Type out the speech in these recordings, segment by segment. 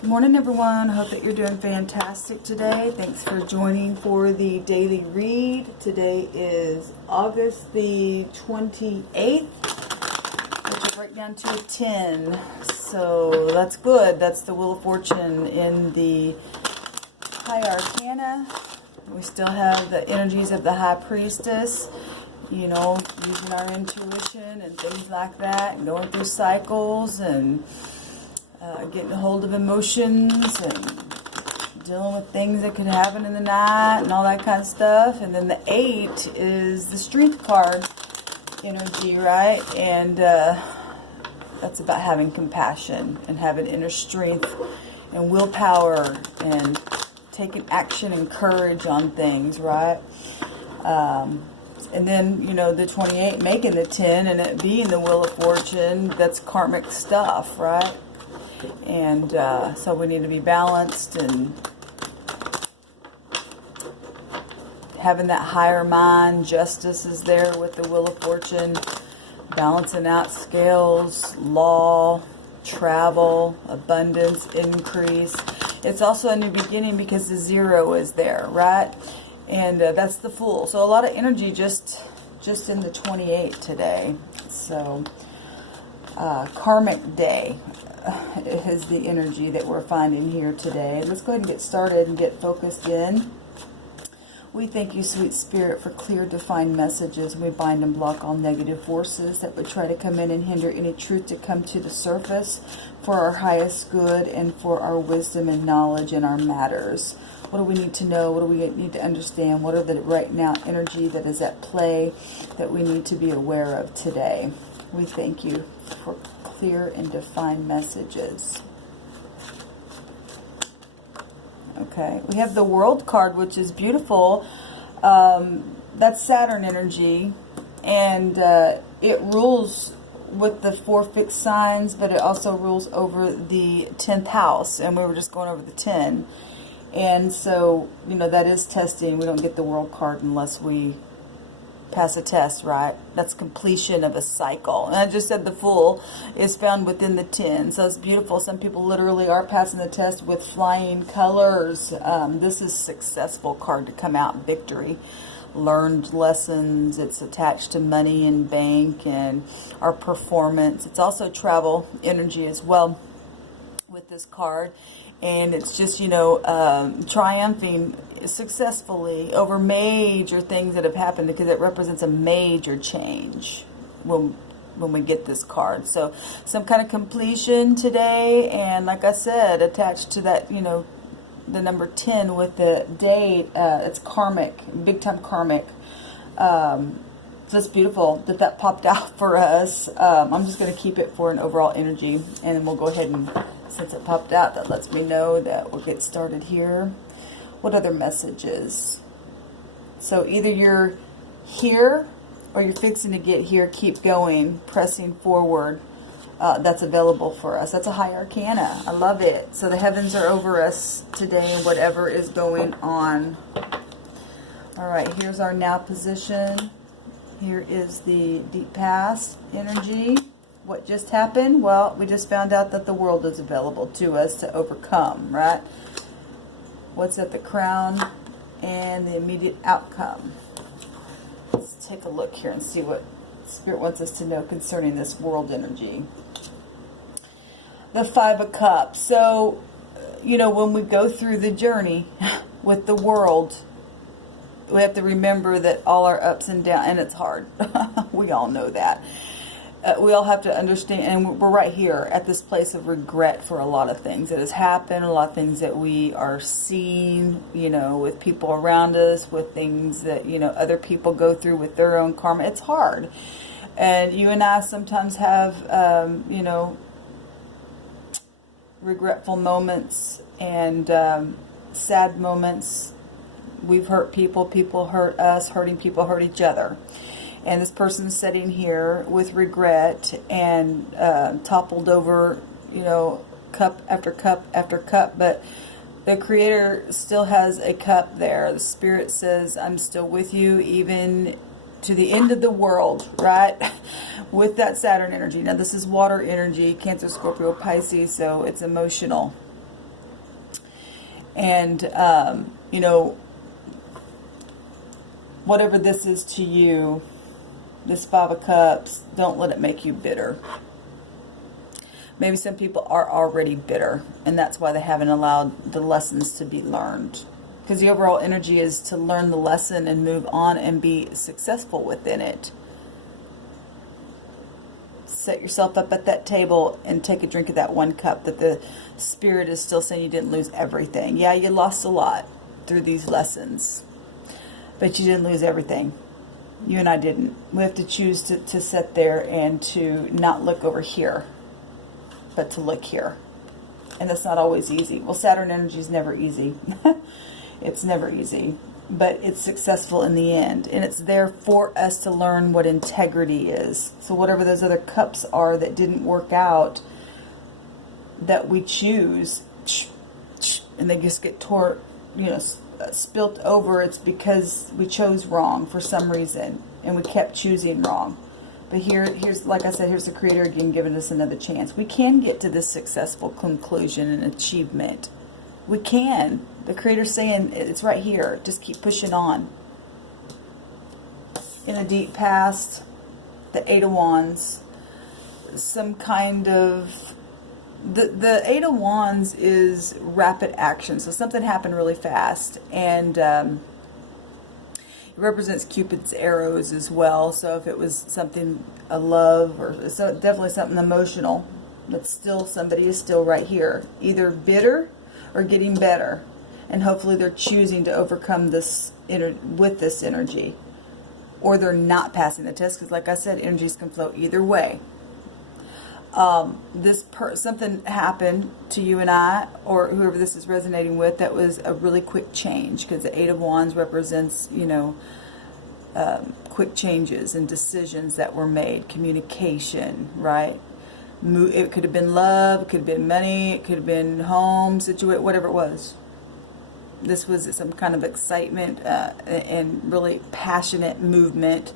Good morning, everyone. I hope that you're doing fantastic today. Thanks for joining for the daily read. Today is August the 28th, which will break down to a 10. So that's good. That's the Wheel of Fortune in the High Arcana. We still have the energies of the High Priestess, you know, using our intuition and things like that, and going through cycles and getting a hold of emotions and dealing with things that could happen in the night and all that kind of stuff. And then the 8 is the Strength card energy, right? And that's about having compassion and having inner strength and willpower and taking action and courage on things, right? And then, you know, the 28 making the 10 and it being the Wheel of Fortune, that's karmic stuff, right? And so we need to be balanced and having that higher mind. Justice is there with the Wheel of Fortune, balancing out scales, law, travel, abundance, increase. It's also a new beginning because the 0 is there, right? And that's the Fool. So a lot of energy just in the 28 today. So karmic day is the energy that we're finding here today. Let's go ahead and get started and get focused in. We thank you, sweet spirit, for clear, defined messages. We bind and block all negative forces that would try to come in and hinder any truth to come to the surface for our highest good and for our wisdom and knowledge in our matters. What do we need to know? What do we need to understand? What are the right now energy that is at play that we need to be aware of today? We thank you for clear and defined messages. Okay, we have the World card, which is beautiful. That's Saturn energy, and it rules with the 4 fixed signs, but it also rules over the 10th house, and we were just going over the 10. And so, you know, that is testing. We don't get the World card unless we pass a test, right? That's completion of a cycle. And I just said the Fool is found within the 10. So it's beautiful. Some people literally are passing the test with flying colors. This is a successful card to come out. Victory. Learned lessons. It's attached to money and bank and our performance. It's also travel energy as well with this card. And it's just, you know, triumphing successfully over major things that have happened, because it represents a major change when we get this card. So some kind of completion today, and like I said, attached to that, you know, the number 10 with the date, it's karmic, big time karmic. So it's beautiful that popped out for us. I'm just going to keep it for an overall energy, and then we'll go ahead and, since it popped out, that lets me know that we'll get started here. What other messages? So either you're here or you're fixing to get here. Keep going, pressing forward. That's available for us. That's a High Arcana. I love it. So the heavens are over us today and whatever is going on. All right, here's our now position. Here is the deep past energy. What just happened? Well, we just found out that the world is available to us to overcome, right? What's at the crown and the immediate outcome. Let's take a look here and see what Spirit wants us to know concerning this world energy. The 5 of Cups. So, you know, when we go through the journey with the world, we have to remember that all our ups and downs, and it's hard. We all know that. We all have to understand, and we're right here at this place of regret for a lot of things that has happened, a lot of things that we are seeing, you know, with people around us, with things that, you know, other people go through with their own karma. It's hard. And you and I sometimes have, you know, regretful moments and sad moments. We've hurt people, people hurt us, hurting people hurt each other. And this person's sitting here with regret and toppled over, you know, cup after cup after cup. But the Creator still has a cup there. The Spirit says, I'm still with you even to the end of the world, right? With that Saturn energy. Now, this is water energy, Cancer, Scorpio, Pisces, so it's emotional. And, you know, whatever this is to you, this Five of Cups, don't let it make you bitter. Maybe some people are already bitter, and that's why they haven't allowed the lessons to be learned. Because the overall energy is to learn the lesson and move on and be successful within it. Set yourself up at that table and take a drink of that one cup that the Spirit is still saying you didn't lose everything. Yeah, you lost a lot through these lessons, but you didn't lose everything. You and I didn't. We have to choose to sit there and to not look over here, but to look here. And that's not always easy. Well, Saturn energy is never easy. It's never easy, but it's successful in the end. And it's there for us to learn what integrity is. So whatever those other cups are that didn't work out, that we choose, and they just get spilt over, it's because we chose wrong for some reason, and we kept choosing wrong. But here's, like I said, here's the Creator again giving us another chance. We can get to this successful conclusion and achievement. We can. The Creator's saying it's right here. Just keep pushing on. In a deep past, the Eight of Wands, some kind of... The Eight of Wands is rapid action. So something happened really fast. And it represents Cupid's arrows as well. So if it was something, a love, or so definitely something emotional, but still somebody is still right here. Either bitter or getting better. And hopefully they're choosing to overcome this with this energy. Or they're not passing the test. Because like I said, energies can flow either way. Something happened to you and I, or whoever this is resonating with, that was a really quick change, because the Eight of Wands represents, quick changes and decisions that were made, communication, right? It could have been love, it could have been money, it could have been home, situation, whatever it was. This was some kind of excitement and really passionate movement.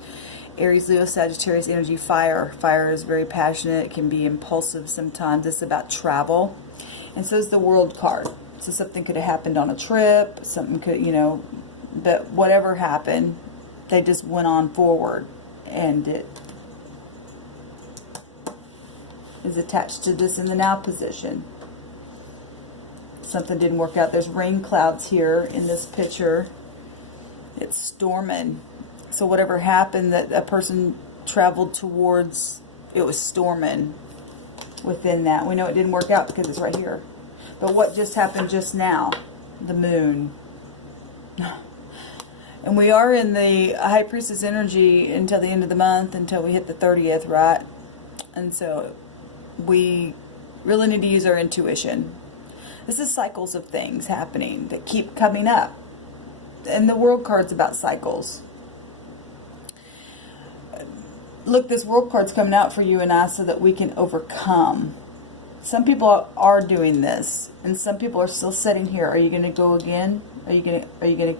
Aries, Leo, Sagittarius energy, fire. Fire is very passionate. It can be impulsive sometimes. It's about travel. And so is the World card. So something could have happened on a trip. Something could, but whatever happened, they just went on forward. And it is attached to this in the now position. Something didn't work out. There's rain clouds here in this picture. It's storming. So whatever happened that a person traveled towards, it was storming within that. We know it didn't work out because it's right here. But what just happened just now? The moon. And we are in the High Priestess energy until the end of the month, until we hit the 30th, right? And so we really need to use our intuition. This is cycles of things happening that keep coming up. And the World card's about cycles. Look, this World card's coming out for you and I so that we can overcome. Some people are doing this, and some people are still sitting here. Are you going to go again? Are you going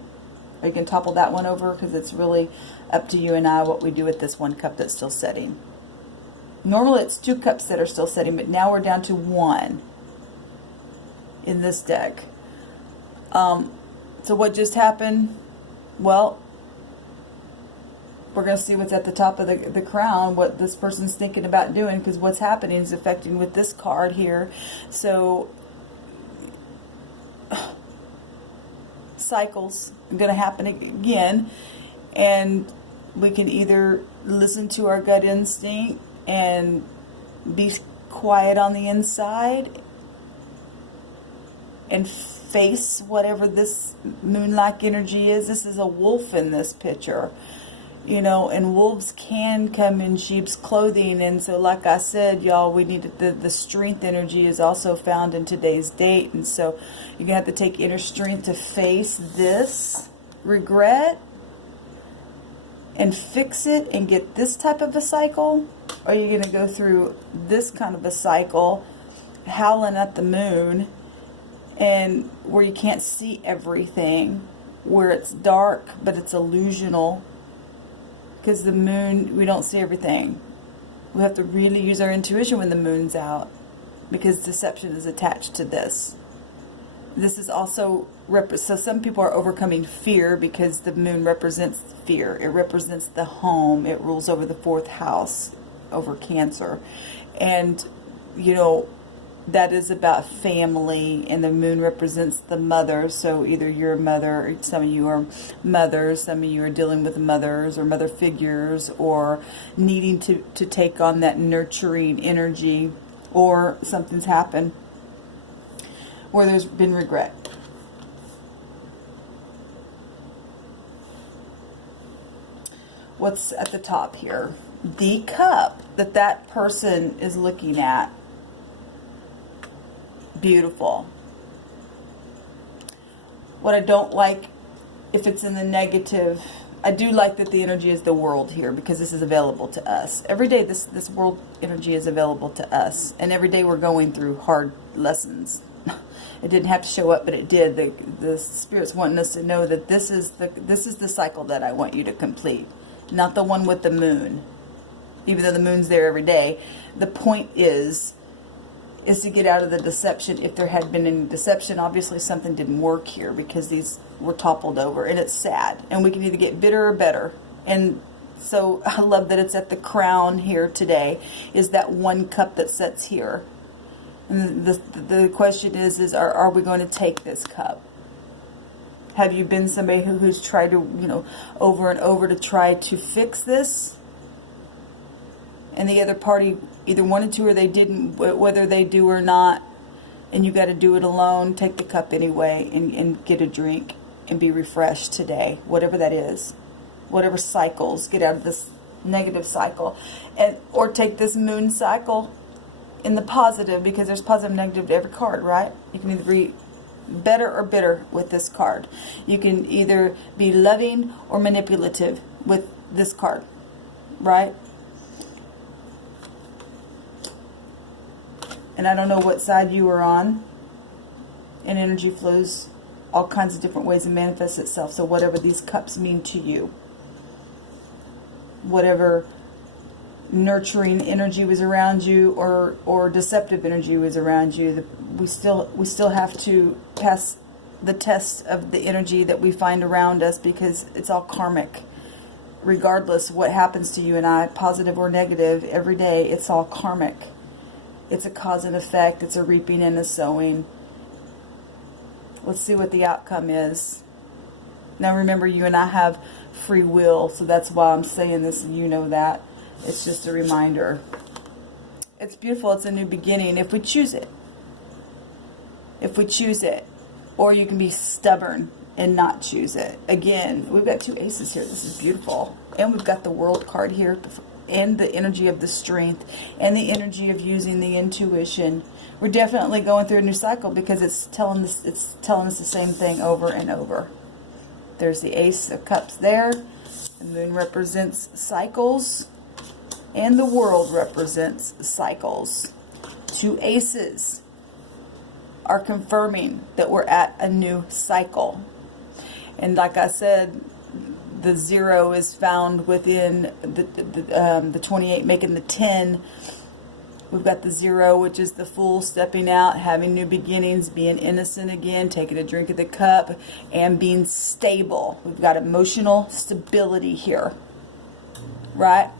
to topple that one over? Because it's really up to you and I what we do with this one cup that's still sitting. Normally it's 2 cups that are still sitting, but now we're down to 1 in this deck. So what just happened? Well, we're going to see what's at the top of the crown, what this person's thinking about doing, because what's happening is affecting with this card here. So cycles are going to happen again, and we can either listen to our gut instinct and be quiet on the inside and face whatever this moon-like energy is. This is a wolf in this picture. And wolves can come in sheep's clothing. And so, like I said, y'all, we need the strength energy is also found in today's date. And so you're going to have to take inner strength to face this regret and fix it and get this type of a cycle. Or are you going to go through this kind of a cycle, howling at the moon, and where you can't see everything, where it's dark, but it's illusional. Because the moon, we don't see everything. We have to really use our intuition when the moon's out, because deception is attached to this. This is also, so some people are overcoming fear because the moon represents fear. It represents the home. It rules over the 4th house, over Cancer. And, you know, that is about family, and the moon represents the mother. So either you're a mother, or some of you are mothers, some of you are dealing with mothers or mother figures, or needing to take on that nurturing energy, or something's happened where there's been regret. What's at the top here? The cup that person is looking at. Beautiful. What I don't like, if it's in the negative, I do like that the energy is the world here, because this is available to us. Every day this world energy is available to us. And every day we're going through hard lessons. It didn't have to show up, but it did. The Spirit's wanting us to know that this is the cycle that I want you to complete. Not the one with the moon. Even though the moon's there every day. The point is to get out of the deception. If there had been any deception, obviously something didn't work here, because these were toppled over, and it's sad. And we can either get bitter or better. And so I love that it's at the crown here today, is that one cup that sits here. And the question is are we going to take this cup? Have you been somebody who's tried to, you know, over and over to try to fix this? And the other party either wanted to or they didn't, whether they do or not, and you got to do it alone. Take the cup anyway and get a drink and be refreshed today, whatever that is. Whatever cycles, get out of this negative cycle. Or take this moon cycle in the positive, because there's positive and negative to every card, right? You can either be better or bitter with this card. You can either be loving or manipulative with this card, right? And I don't know what side you are on. And energy flows all kinds of different ways and manifests itself. So whatever these cups mean to you, whatever nurturing energy was around you, or deceptive energy was around you, we still have to pass the test of the energy that we find around us, because it's all karmic. Regardless what happens to you and I, positive or negative, every day, it's all karmic. It's a cause and effect. It's a reaping and a sowing. Let's see what the outcome is. Now remember, you and I have free will, so that's why I'm saying this, and you know that. It's just a reminder. It's beautiful. It's a new beginning if we choose it. If we choose it. Or you can be stubborn and not choose it. Again, we've got 2 aces here. This is beautiful. And we've got the World card here, and the energy of the strength, and the energy of using the intuition. We're definitely going through a new cycle, because it's telling us the same thing over and over. There's the Ace of Cups there. The moon represents cycles, and the world represents cycles. 2 aces are confirming that we're at a new cycle. And like I said, the 0 is found within the 28, making the 10. We've got the 0, which is the Fool, stepping out, having new beginnings, being innocent again, taking a drink of the cup, and being stable. We've got emotional stability here, right?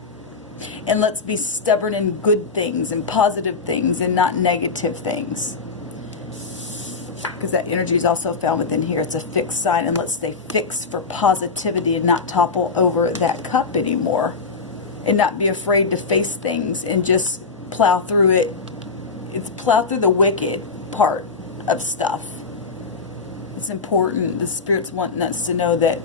And let's be stubborn in good things and positive things, and not negative things. Because that energy is also found within here. It's a fixed sign, and let's stay fixed for positivity and not topple over that cup anymore. And not be afraid to face things and just plow through it. It's plow through the wicked part of stuff. It's important. The Spirit's wanting us to know that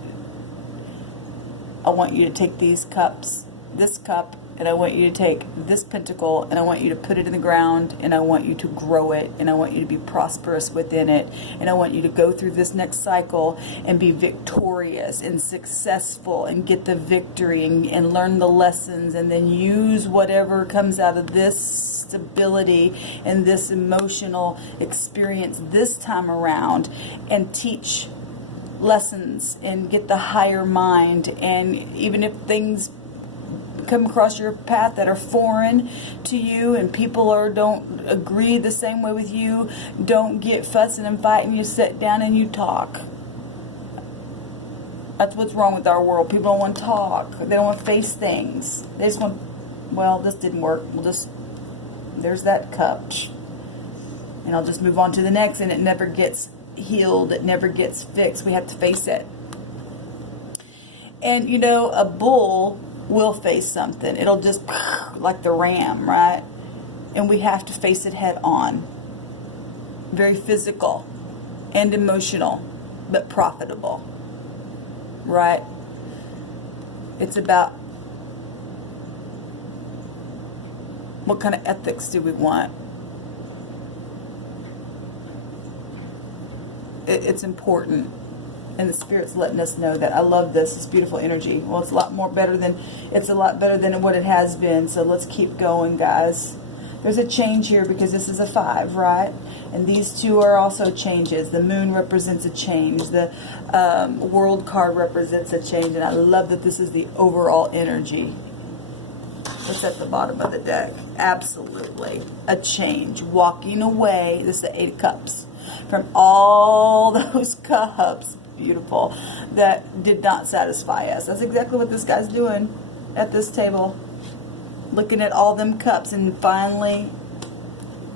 I want you to take these cups, this cup, and I want you to take this pentacle, and I want you to put it in the ground, and I want you to grow it, and I want you to be prosperous within it, and I want you to go through this next cycle and be victorious and successful and get the victory and learn the lessons, and then use whatever comes out of this stability and this emotional experience this time around, and teach lessons and get the higher mind. And even if things come across your path that are foreign to you, and people don't agree the same way with you, don't get fussing and fighting. You sit down and you talk. That's what's wrong with our world. People don't want to talk. They don't want to face things. They just want, well, this didn't work. There's that cup. And I'll just move on to the next, and it never gets healed. It never gets fixed. We have to face it. And, you know, a bull will face something. It'll just, like the ram, right? And we have to face it head on. Very physical and emotional, but profitable. Right? It's about what kind of ethics do we want? It's important. And the Spirit's letting us know that. I love this. It's beautiful energy. Well, it's a lot better than what it has been. So let's keep going, guys. There's a change here because this is a 5, right? And these two are also changes. The moon represents a change. The world card represents a change. And I love that this is the overall energy. What's at the bottom of the deck? Absolutely. A change. Walking away. This is the 8 of Cups. From all those cups, beautiful, that did not satisfy us. That's exactly what this guy's doing at this table. Looking at all them cups, and finally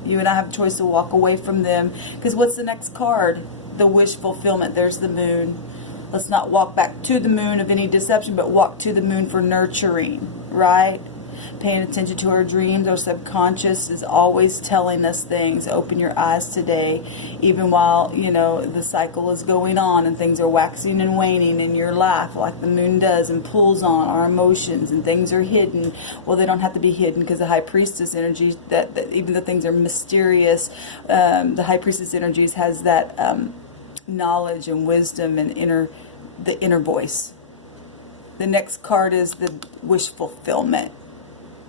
you and I have a choice to walk away from them. Because what's the next card? The wish fulfillment. There's the moon. Let's not walk back to the moon of any deception, but walk to the moon for nurturing, right? Paying attention to our dreams. Our subconscious is always telling us things. Open your eyes today, even while, you know, the cycle is going on and things are waxing and waning in your life, like the moon does, and pulls on our emotions, and things are hidden. Well, they don't have to be hidden, because the High Priestess energy, that even though things are mysterious, the High Priestess energies has that knowledge and wisdom and the inner voice. The next card is the wish fulfillment.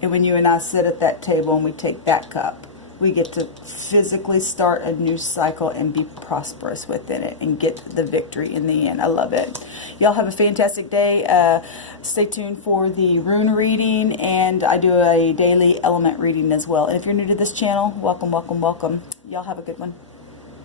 And when you and I sit at that table and we take that cup, we get to physically start a new cycle and be prosperous within it and get the victory in the end. I love it. Y'all have a fantastic day. Stay tuned for the rune reading, and I do a daily element reading as well. And if you're new to this channel, welcome, welcome, welcome. Y'all have a good one.